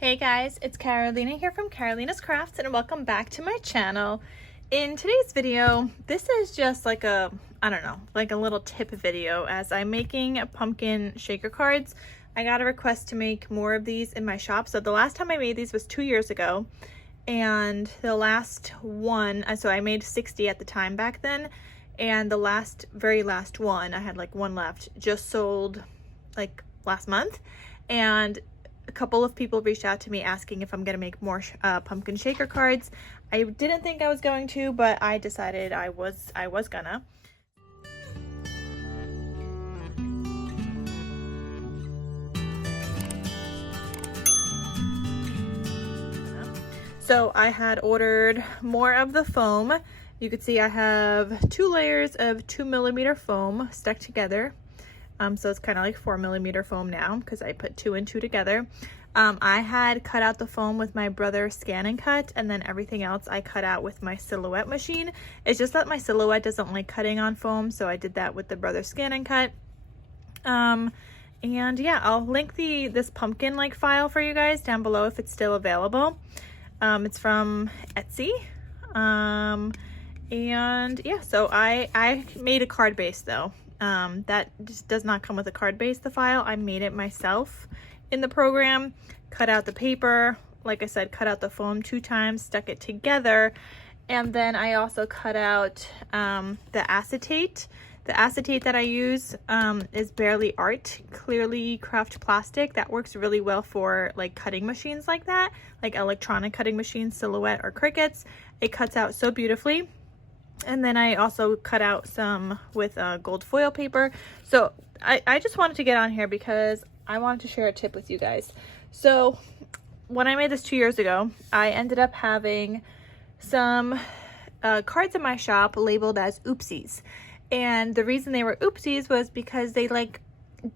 Hey guys, it's Carolina here from KarolinasKrafts and welcome back to my channel. In today's video, this is just like a, like a little tip video as I'm making pumpkin shaker cards. I got a request to make more of these in my shop. So the last time I made these was 2 years ago, and the last one, so I made 60 at the time back then, and the very last one, I had like one left, just sold like last month. And a couple of people reached out to me asking if I'm gonna make more pumpkin shaker cards. I didn't think I was going to, but I decided I was gonna. So I had ordered more of the foam. You can see I have 2 layers of 2mm foam stuck together. So it's kind of like 4mm foam now because I put 2 and 2 together. I had cut out the foam with my brother Scan and Cut, and then everything else I cut out with my Silhouette machine. It's just that my Silhouette doesn't like cutting on foam, so I did that with the brother Scan and Cut. And yeah, I'll link this pumpkin like file for you guys down below if it's still available. It's from Etsy. And yeah, so I made a card base though. That just does not come with a card base, the file. I made it myself in the program, cut out the paper, like I said, cut out the foam 2 times, stuck it together, and then I also cut out the acetate. The acetate that I use is Barely Art Clearly Craft Plastic. That works really well for like cutting machines like that, like electronic cutting machines, Silhouette or Cricuts. It cuts out so beautifully. And then I also cut out some with gold foil paper. So I just wanted to get on here because I wanted to share a tip with you guys. So when I made this 2 years ago, I ended up having some cards in my shop labeled as oopsies. And the reason they were oopsies was because they like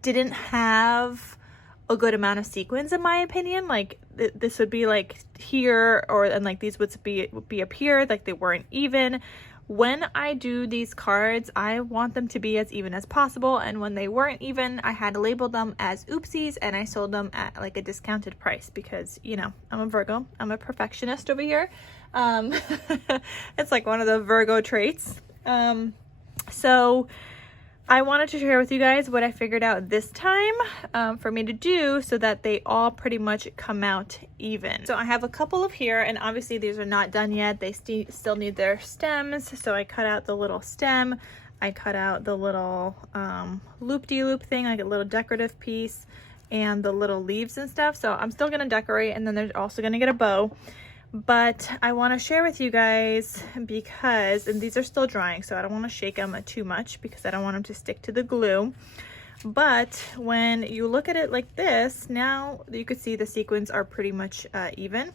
didn't have a good amount of sequins, in my opinion. Like this would be like here, and like these would be up here, like they weren't even. When I do these cards, I want them to be as even as possible, and when they weren't even, I had to label them as oopsies, and I sold them at like a discounted price because, you know, I'm a Virgo, I'm a perfectionist over here. It's like one of the Virgo traits. So I wanted to share with you guys what I figured out this time for me to do so that they all pretty much come out even. So I have a couple of here, and obviously these are not done yet. They still need their stems. So I cut out the little stem. I cut out the little loop-de-loop thing, like a little decorative piece, and the little leaves and stuff. So I'm still gonna decorate, and then they're also gonna get a bow. But I want to share with you guys because, and these are still drying, so I don't want to shake them too much because I don't want them to stick to the glue. But when you look at it like this, now you could see the sequins are pretty much even.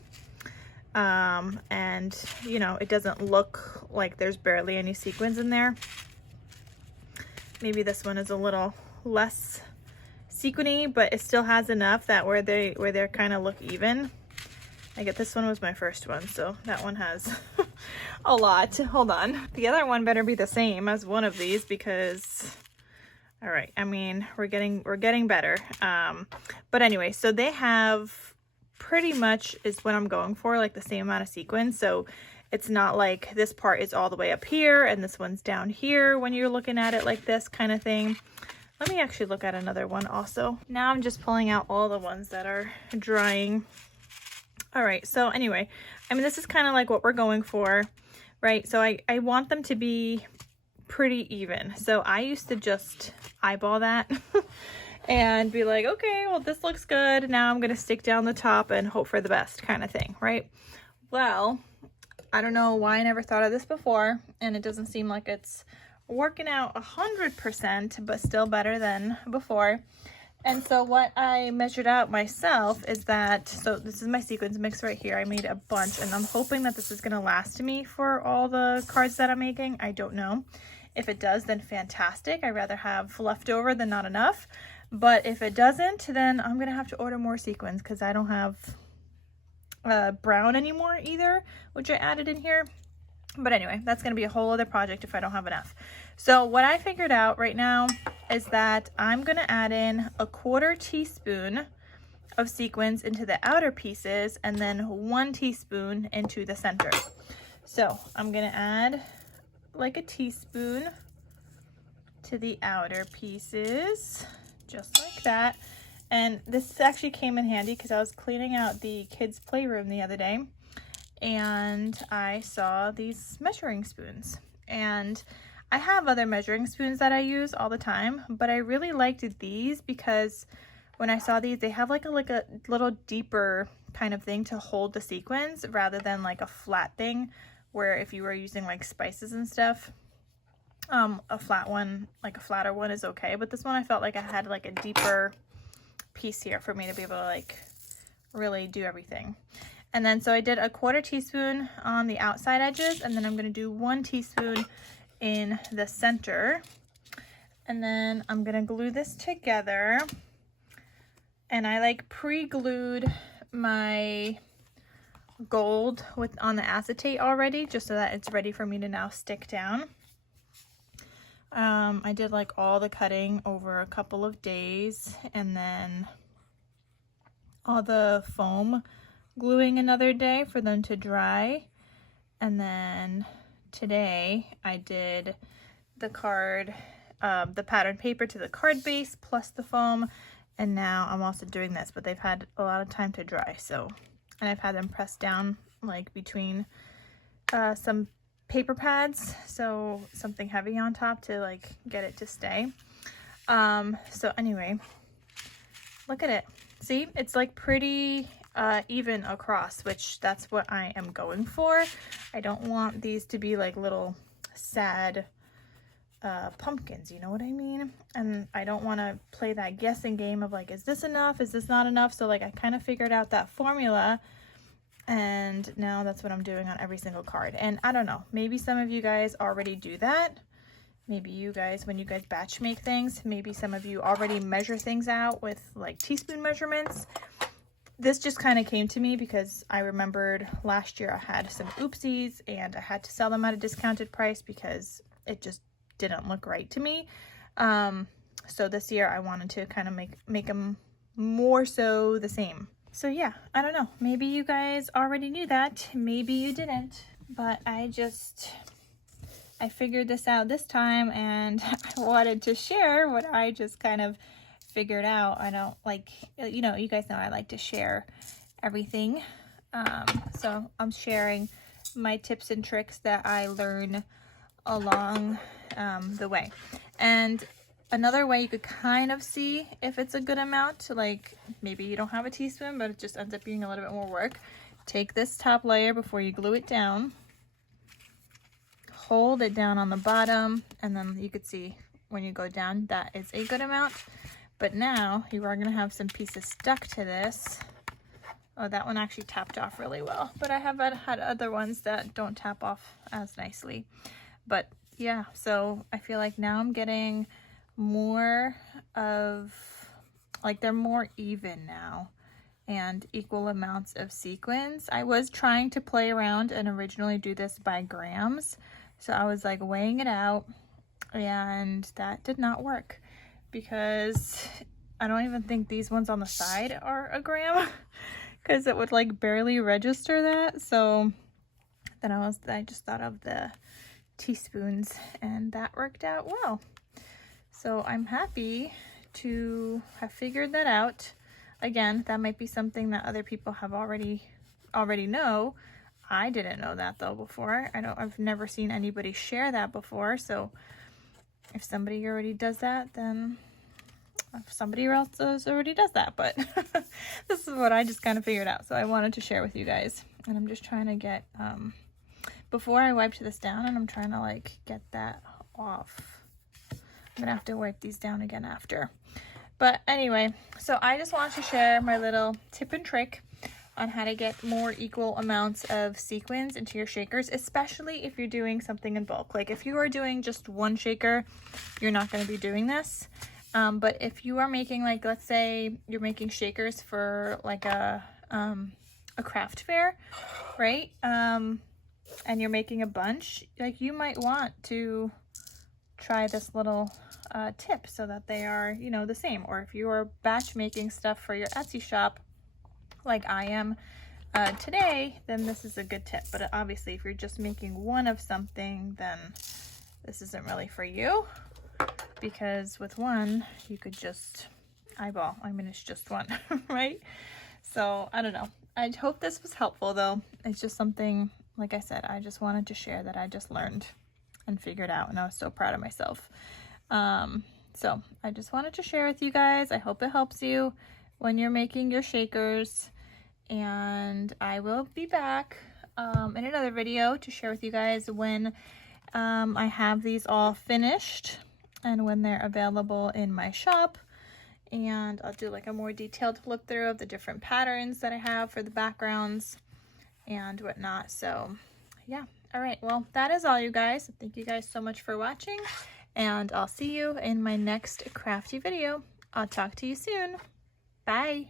And you know, it doesn't look like there's barely any sequins in there. Maybe this one is a little less sequiny, but it still has enough that where they kind of look even. I get this one was my first one, so that one has a lot. Hold on. The other one better be the same as one of these because, all right, I mean, we're getting better. But anyway, so they have pretty much is what I'm going for, like the same amount of sequins. So it's not like this part is all the way up here and this one's down here when you're looking at it like this kind of thing. Let me actually look at another one also. Now I'm just pulling out all the ones that are drying. All right, so anyway, I mean, this is kind of like what we're going for, right? So I want them to be pretty even. So I used to just eyeball that and be like, okay, well, this looks good. Now I'm going to stick down the top and hope for the best kind of thing, right? Well, I don't know why I never thought of this before, and it doesn't seem like it's working out 100%, but still better than before. And so what I measured out myself is that, so this is my sequins mix right here. I made a bunch, and I'm hoping that this is going to last me for all the cards that I'm making. I don't know. If it does, then fantastic. I'd rather have leftover than not enough. But if it doesn't, then I'm going to have to order more sequins because I don't have brown anymore either, which I added in here. But anyway, that's going to be a whole other project if I don't have enough. So what I figured out right now is that I'm going to add in 1/4 teaspoon of sequins into the outer pieces and then 1 teaspoon into the center. So I'm gonna add like a teaspoon to the outer pieces, just like that. And this actually came in handy because I was cleaning out the kids' playroom the other day and I saw these measuring spoons. And I have other measuring spoons that I use all the time, but I really liked these because when I saw these, they have like a little deeper kind of thing to hold the sequins rather than like a flat thing where if you were using like spices and stuff, a flat one, like a flatter one is okay. But this one I felt like I had like a deeper piece here for me to be able to like really do everything. And then so I did 1/4 teaspoon on the outside edges, and then I'm gonna do 1 teaspoon in the center. And then I'm gonna glue this together. And I like pre-glued my gold on the acetate already, just so that it's ready for me to now stick down. I did like all the cutting over a couple of days, and then all the foam gluing another day for them to dry. And then today I did the card, the pattern paper to the card base plus the foam, and now I'm also doing this, but they've had a lot of time to dry, so, and I've had them pressed down like between some paper pads, so something heavy on top to like get it to stay. So anyway, look at it. See, it's like pretty even across, which that's what I am going for. I don't want these to be like little sad pumpkins, you know what I mean? And I don't want to play that guessing game of like, is this enough? Is this not enough? So like I kind of figured out that formula, and now that's what I'm doing on every single card. And I don't know, maybe some of you guys already do that. Maybe you guys, when you guys batch make things, maybe some of you already measure things out with like teaspoon measurements. This just kind of came to me because I remembered last year I had some oopsies and I had to sell them at a discounted price because it just didn't look right to me. So this year I wanted to kind of make them more so the same. So yeah, I don't know, maybe you guys already knew that, maybe you didn't, but I figured this out this time, and I wanted to share what I just kind of figured out. I don't like, you know, you guys know I like to share everything. So I'm sharing my tips and tricks that I learn along the way. And another way you could kind of see if it's a good amount, like maybe you don't have a teaspoon, but it just ends up being a little bit more work. Take this top layer before you glue it down, hold it down on the bottom, and then you could see when you go down that is a good amount. But now you are going to have some pieces stuck to this. Oh, that one actually tapped off really well, but I have had other ones that don't tap off as nicely. But yeah, so I feel like now I'm getting more of, like, they're more even now and equal amounts of sequins. I was trying to play around and originally do this by grams, so I was like weighing it out, and that did not work because I don't even think these ones on the side are a gram because it would like barely register that. So then I just thought of the teaspoons, and that worked out well. So I'm happy to have figured that out. Again, that might be something that other people have already know. I didn't know that though before. I've never seen anybody share that before. So if somebody already does that, then somebody else already does that. But this is what I just kind of figured out. So I wanted to share with you guys. And I'm just trying to get, before I wiped this down, and I'm trying to like get that off. I'm gonna have to wipe these down again after. But anyway, so I just want to share my little tip and trick on how to get more equal amounts of sequins into your shakers, especially if you're doing something in bulk. Like if you are doing just one shaker, you're not going to be doing this. But if you are making, like, let's say you're making shakers for like a craft fair, right? And you're making a bunch, like you might want to try this little tip so that they are, you know, the same. Or if you are batch making stuff for your Etsy shop, like I am today, then this is a good tip. But obviously if you're just making one of something, then this isn't really for you, because with one you could just eyeball. I mean, it's just one, right? So I don't know. I hope this was helpful though. It's just something, like I said, I just wanted to share that I just learned and figured out, and I was so proud of myself. So I just wanted to share with you guys. I hope it helps you when you're making your shakers, and I will be back in another video to share with you guys when I have these all finished and when they're available in my shop. And I'll do like a more detailed flip through of the different patterns that I have for the backgrounds and whatnot. So yeah, all right, well, that is all, you guys. Thank you guys so much for watching, and I'll see you in my next crafty video. I'll talk to you soon. Bye.